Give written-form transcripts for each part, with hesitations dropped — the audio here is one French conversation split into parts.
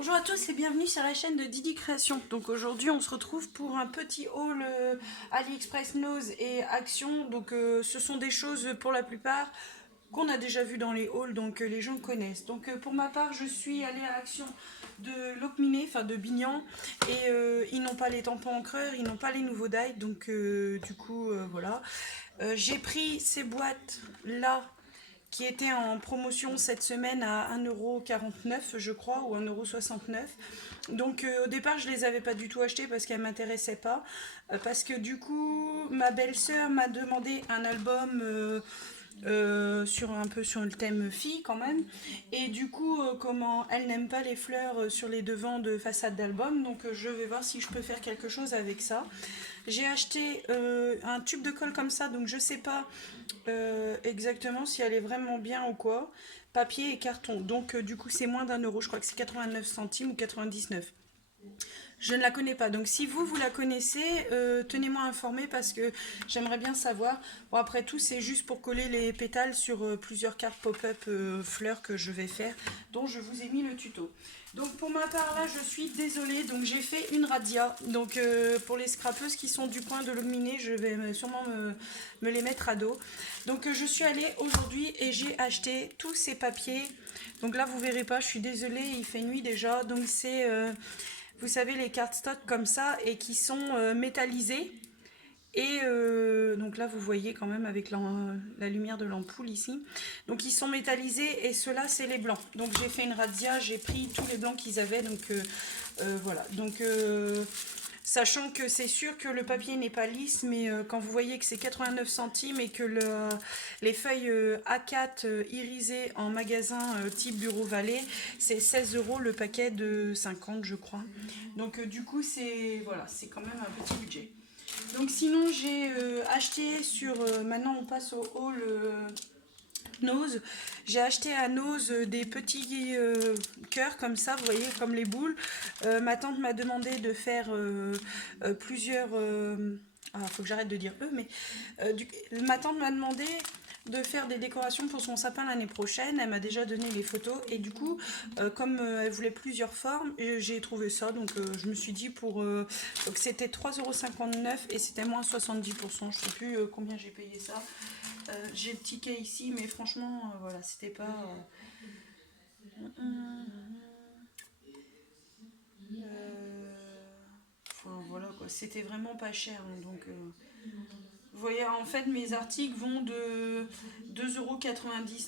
Bonjour à tous et bienvenue sur la chaîne de Didi Création. Donc aujourd'hui on se retrouve pour un petit haul AliExpress Nose et Action. Donc ce sont des choses pour la plupart qu'on a déjà vu dans les hauls, donc les gens connaissent. Donc pour ma part je suis allée à Action de Locminé, enfin de Bignan, et ils n'ont pas les tampons encreurs, ils n'ont pas les nouveaux die, donc du coup voilà. J'ai pris ces boîtes là qui était en promotion cette semaine à 1,49 € je crois, ou 1,69 €. Donc au départ je les avais pas du tout achetées parce qu'elles ne m'intéressaient pas. Parce que du coup ma belle-sœur m'a demandé un album sur un peu sur le thème fille quand même. Et du coup comment elle n'aime pas les fleurs sur les devants de façade d'album. Donc je vais voir si je peux faire quelque chose avec ça. J'ai acheté un tube de colle comme ça, donc je sais pas exactement si elle est vraiment bien ou quoi. Papier et carton. Donc du coup c'est moins d'1 €, je crois que c'est 89 centimes ou 99. Je ne la connais pas. Donc si vous la connaissez, tenez-moi informé parce que j'aimerais bien savoir. Bon après tout c'est juste pour coller les pétales sur plusieurs cartes pop-up fleurs que je vais faire, dont je vous ai mis le tuto. Donc pour ma part là je suis désolée, donc j'ai fait une radia. Donc pour les scrapeuses qui sont du coin de Logminé, je vais sûrement me les mettre à dos. Donc je suis allée aujourd'hui et j'ai acheté tous ces papiers. Donc là vous verrez pas, je suis désolée, il fait nuit déjà. Donc c'est vous savez les cartes stock comme ça et qui sont métallisées. Et donc là, vous voyez quand même avec la lumière de l'ampoule ici. Donc ils sont métallisés et ceux-là, c'est les blancs. Donc j'ai fait une razzia, j'ai pris tous les blancs qu'ils avaient. Donc voilà. Donc sachant que c'est sûr que le papier n'est pas lisse, mais quand vous voyez que c'est 89 centimes et que les feuilles A4 irisées en magasin type Bureau Vallée, c'est 16 € le paquet de 50, je crois. Donc du coup, c'est voilà, c'est quand même un petit budget. Donc sinon j'ai acheté sur... maintenant on passe au haul Nose. J'ai acheté à Nose des petits cœurs comme ça, vous voyez, comme les boules. Ma tante m'a demandé de faire plusieurs... faut que j'arrête de dire eux, mais ma tante m'a demandé de faire des décorations pour son sapin l'année prochaine. Elle m'a déjà donné les photos et du coup, comme elle voulait plusieurs formes, j'ai trouvé ça. Donc je me suis dit pour... donc c'était 3,59 € et c'était moins 70%. Je ne sais plus combien j'ai payé ça. J'ai le ticket ici, mais franchement, voilà, c'était pas... enfin, voilà quoi, c'était vraiment pas cher. Hein, donc... vous voyez, en fait, mes articles vont de 2,99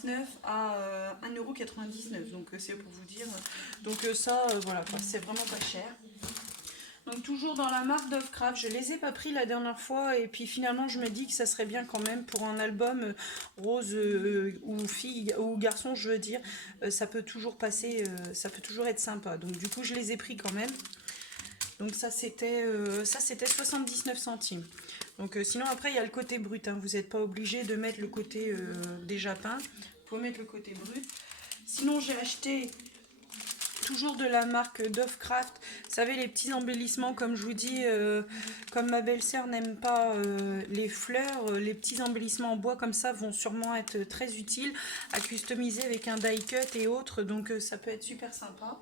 € à 1,99 €. Donc, c'est pour vous dire. Donc, ça, voilà, c'est vraiment pas cher. Donc, toujours dans la marque Dovecraft. Je les ai pas pris la dernière fois. Et puis, finalement, je me dis que ça serait bien quand même pour un album rose ou fille ou garçon, je veux dire. Ça peut toujours passer, ça peut toujours être sympa. Donc, du coup, je les ai pris quand même. Donc ça c'était 79 centimes. Donc sinon après il y a le côté brut. Hein. Vous n'êtes pas obligé de mettre le côté déjà peint. Vous pouvez mettre le côté brut. Sinon j'ai acheté toujours de la marque Dovecraft. Vous savez les petits embellissements comme je vous dis. Comme ma belle-sœur n'aime pas les fleurs, les petits embellissements en bois comme ça vont sûrement être très utiles à customiser avec un die cut et autres. Donc ça peut être super sympa.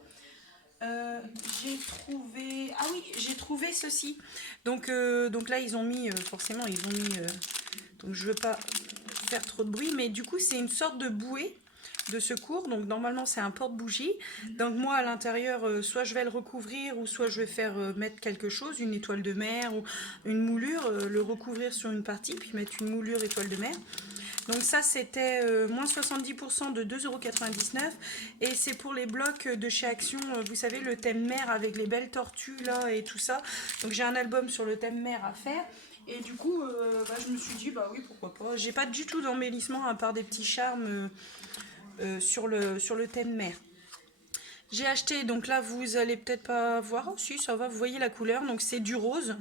J'ai trouvé... Ah oui, j'ai trouvé ceci. Donc là, ils ont mis... forcément, ils ont mis... donc je veux pas faire trop de bruit. Mais du coup, c'est une sorte de bouée de secours. Donc normalement, c'est un porte-bougie. Donc moi, à l'intérieur, soit je vais le recouvrir ou soit je vais faire mettre quelque chose, une étoile de mer ou une moulure, le recouvrir sur une partie, puis mettre une moulure étoile de mer. Donc ça c'était moins 70% de 2,99 € et c'est pour les blocs de chez Action, vous savez le thème mer avec les belles tortues là et tout ça. Donc j'ai un album sur le thème mer à faire et du coup je me suis dit bah oui pourquoi pas. J'ai pas du tout d'embellissement à part des petits charmes sur le thème mer. J'ai acheté, donc là vous allez peut-être pas voir, oh, si ça va, vous voyez la couleur, donc c'est du rose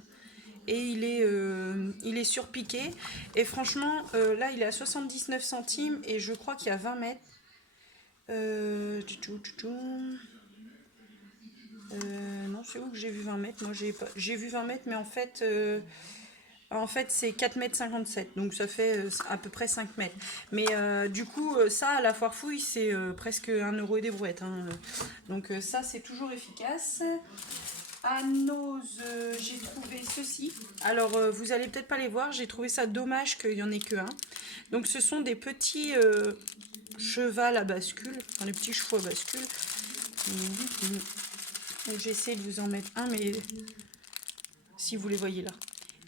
et il est surpiqué. Et franchement, là, il est à 79 centimes et je crois qu'il y a 20 mètres. Non, c'est où que j'ai vu 20 mètres? Moi, j'ai vu 20 mètres, mais en fait, En fait, c'est 4,57 m, donc ça fait à peu près 5 mètres. Mais du coup, ça, à la foire fouille, c'est presque 1 € et des brouettes, hein. Donc ça, c'est toujours efficace. À Nose, j'ai trouvé ceci. Alors, vous allez peut-être pas les voir, j'ai trouvé ça dommage qu'il n'y en ait que un. Donc, ce sont des petits chevals à bascule, enfin des petits chevaux à bascule. Donc, j'essaie de vous en mettre un, mais si vous les voyez là.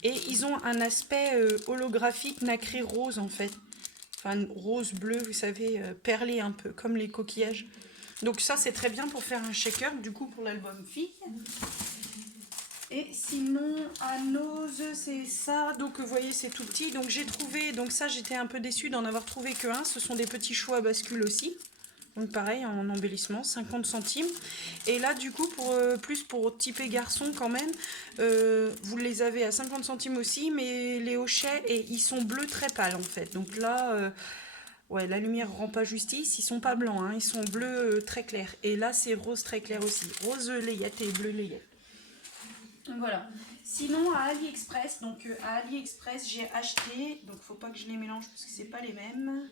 Et ils ont un aspect holographique nacré rose en fait. Enfin, rose bleu, vous savez, perlé un peu, comme les coquillages. Donc ça, c'est très bien pour faire un shaker, du coup, pour l'album fille. Et sinon, à Nose, c'est ça. Donc, vous voyez, c'est tout petit. Donc, j'ai trouvé... Donc ça, j'étais un peu déçue d'en avoir trouvé que un. Ce sont des petits choux à bascule aussi. Donc, pareil, en embellissement, 50 centimes. Et là, du coup, plus pour typé garçon, quand même, vous les avez à 50 centimes aussi. Mais les hochets, et ils sont bleus très pâles, en fait. Donc là... ouais, la lumière rend pas justice, ils sont pas blancs, hein, ils sont bleus très clairs. Et là, c'est rose très clair aussi. Rose layette et bleu layette. Voilà. Sinon, à AliExpress, j'ai acheté, donc faut pas que je les mélange parce que c'est pas les mêmes.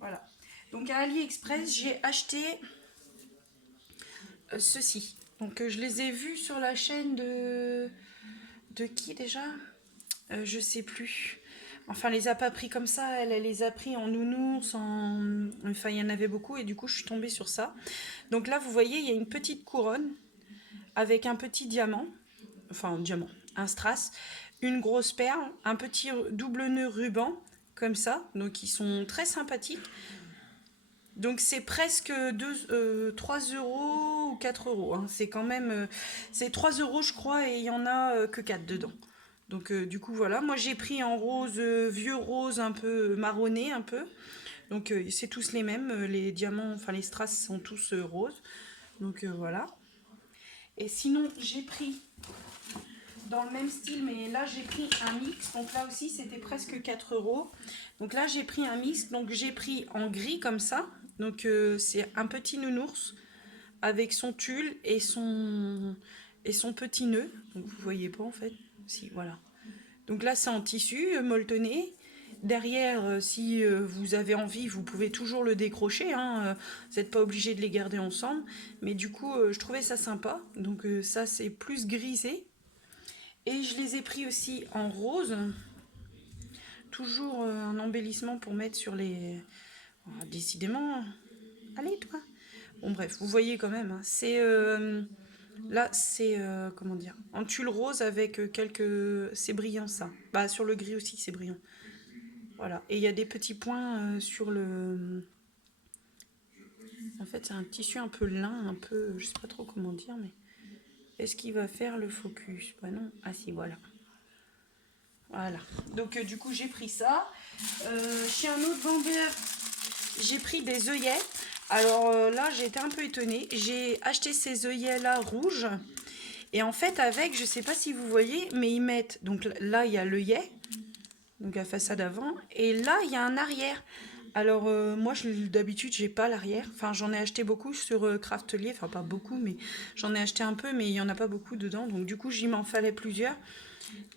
Voilà. Donc à AliExpress, j'ai acheté ceci. Donc je les ai vus sur la chaîne de qui déjà je sais plus. Enfin, elle les a pas pris comme ça, elle les a pris en nounours, enfin il y en avait beaucoup et du coup je suis tombée sur ça. Donc là, vous voyez, il y a une petite couronne avec un petit diamant. Enfin diamant, un strass, une grosse perle, un petit double nœud ruban, comme ça, donc ils sont très sympathiques. Donc c'est presque 3 € ou 4 €, hein. C'est quand même, c'est 3 € je crois et il y en a que 4 dedans. Donc du coup voilà, moi j'ai pris en rose, vieux rose un peu marronné un peu. Donc c'est tous les mêmes, les diamants, enfin les strass sont tous roses. Donc voilà. Et sinon j'ai pris dans le même style, mais là j'ai pris un mix, donc là aussi c'était presque 4 €. Donc là j'ai pris un mix, donc j'ai pris en gris comme ça, donc c'est un petit nounours avec son tulle et son petit nœud, donc vous voyez pas en fait, si voilà. Donc là c'est en tissu molletonné. Derrière, si vous avez envie, vous pouvez toujours le décrocher, hein, vous n'êtes pas obligé de les garder ensemble, mais du coup je trouvais ça sympa, donc ça c'est plus grisé. Et je les ai pris aussi en rose. Toujours un embellissement pour mettre sur les... Oh, décidément... Allez, toi. Bon, bref, vous voyez quand même. Hein. C'est... là, c'est... comment dire, en tulle rose avec quelques... C'est brillant, ça. Bah, sur le gris aussi, c'est brillant. Voilà. Et il y a des petits points sur le... En fait, c'est un tissu un peu lin, un peu... Je sais pas trop comment dire, mais... Est-ce qu'il va faire le focus? Bah non. Ah si, voilà. Voilà, donc du coup j'ai pris ça. Chez un autre vendeur, j'ai pris des œillets. Alors là j'ai été un peu étonnée. J'ai acheté ces œillets là rouges. Et en fait avec, je sais pas si vous voyez, mais ils mettent, donc là il y a l'œillet, donc la façade avant. Et là il y a un arrière. Alors moi d'habitude j'ai pas l'arrière. Enfin j'en ai acheté beaucoup sur Craftelier. Enfin pas beaucoup mais j'en ai acheté un peu mais il y en a pas beaucoup dedans. Donc du coup j'y m'en fallait plusieurs.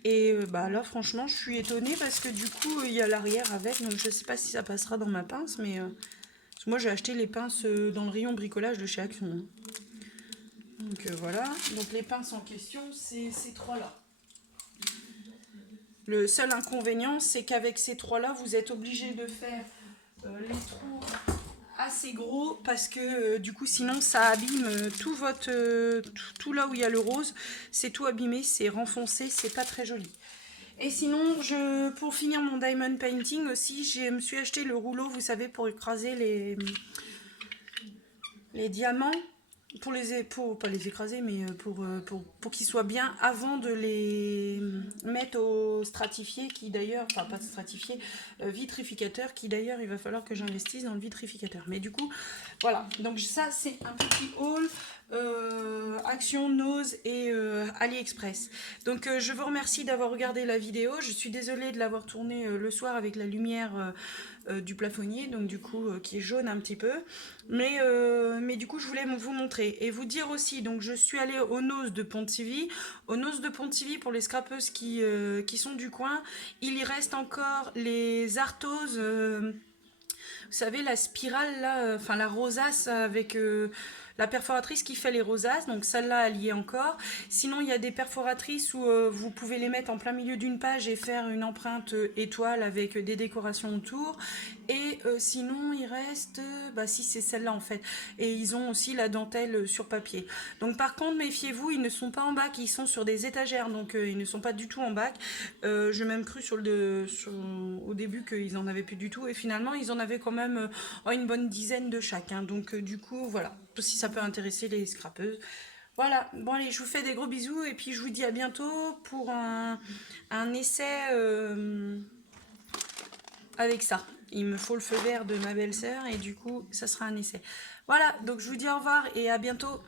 Et bah là franchement je suis étonnée parce que du coup il y a l'arrière avec, donc je sais pas si ça passera dans ma pince, mais parce que moi j'ai acheté les pinces dans le rayon bricolage de chez Action, hein. Donc voilà, donc les pinces en question c'est ces trois là. Le seul inconvénient c'est qu'avec ces trois là vous êtes obligé de faire les trous assez gros parce que du coup sinon ça abîme tout votre tout là où il y a le rose, c'est tout abîmé, c'est renfoncé, c'est pas très joli. Et sinon pour finir mon diamond painting aussi, je me suis acheté le rouleau, vous savez, pour écraser les diamants, pour pas les écraser mais pour qu'ils soient bien avant de les mettre au stratifié, qui d'ailleurs, enfin pas stratifié, vitrificateur, qui d'ailleurs il va falloir que j'investisse dans le vitrificateur. Mais du coup Voilà, donc ça c'est un petit haul Action, Nose et AliExpress. Donc je vous remercie d'avoir regardé la vidéo. Je suis désolée de l'avoir tournée le soir avec la lumière du plafonnier, donc du coup qui est jaune un petit peu. Mais du coup je voulais vous montrer et vous dire aussi, donc je suis allée au Nose de Pontivy. Au Nose de Pontivy, pour les scrapeuses qui sont du coin, il y reste encore les arthoses. Vous savez, la spirale, là, enfin la rosace avec la perforatrice qui fait les rosaces, donc celle-là, elle y est encore. Sinon, il y a des perforatrices où vous pouvez les mettre en plein milieu d'une page et faire une empreinte étoile avec des décorations autour. Et sinon, il reste, bah si, c'est celle-là en fait. Et ils ont aussi la dentelle sur papier. Donc par contre, méfiez-vous, ils ne sont pas en bac, ils sont sur des étagères, donc ils ne sont pas du tout en bac. J'ai même cru au début qu'ils en avaient plus du tout, et finalement ils en avaient quand même une bonne dizaine de chaque. Hein. Donc du coup, voilà, si ça peut intéresser les scrapeuses. Voilà, bon allez, je vous fais des gros bisous et puis je vous dis à bientôt pour un essai avec ça. Il me faut le feu vert de ma belle-sœur et du coup, ça sera un essai. Voilà, donc je vous dis au revoir et à bientôt.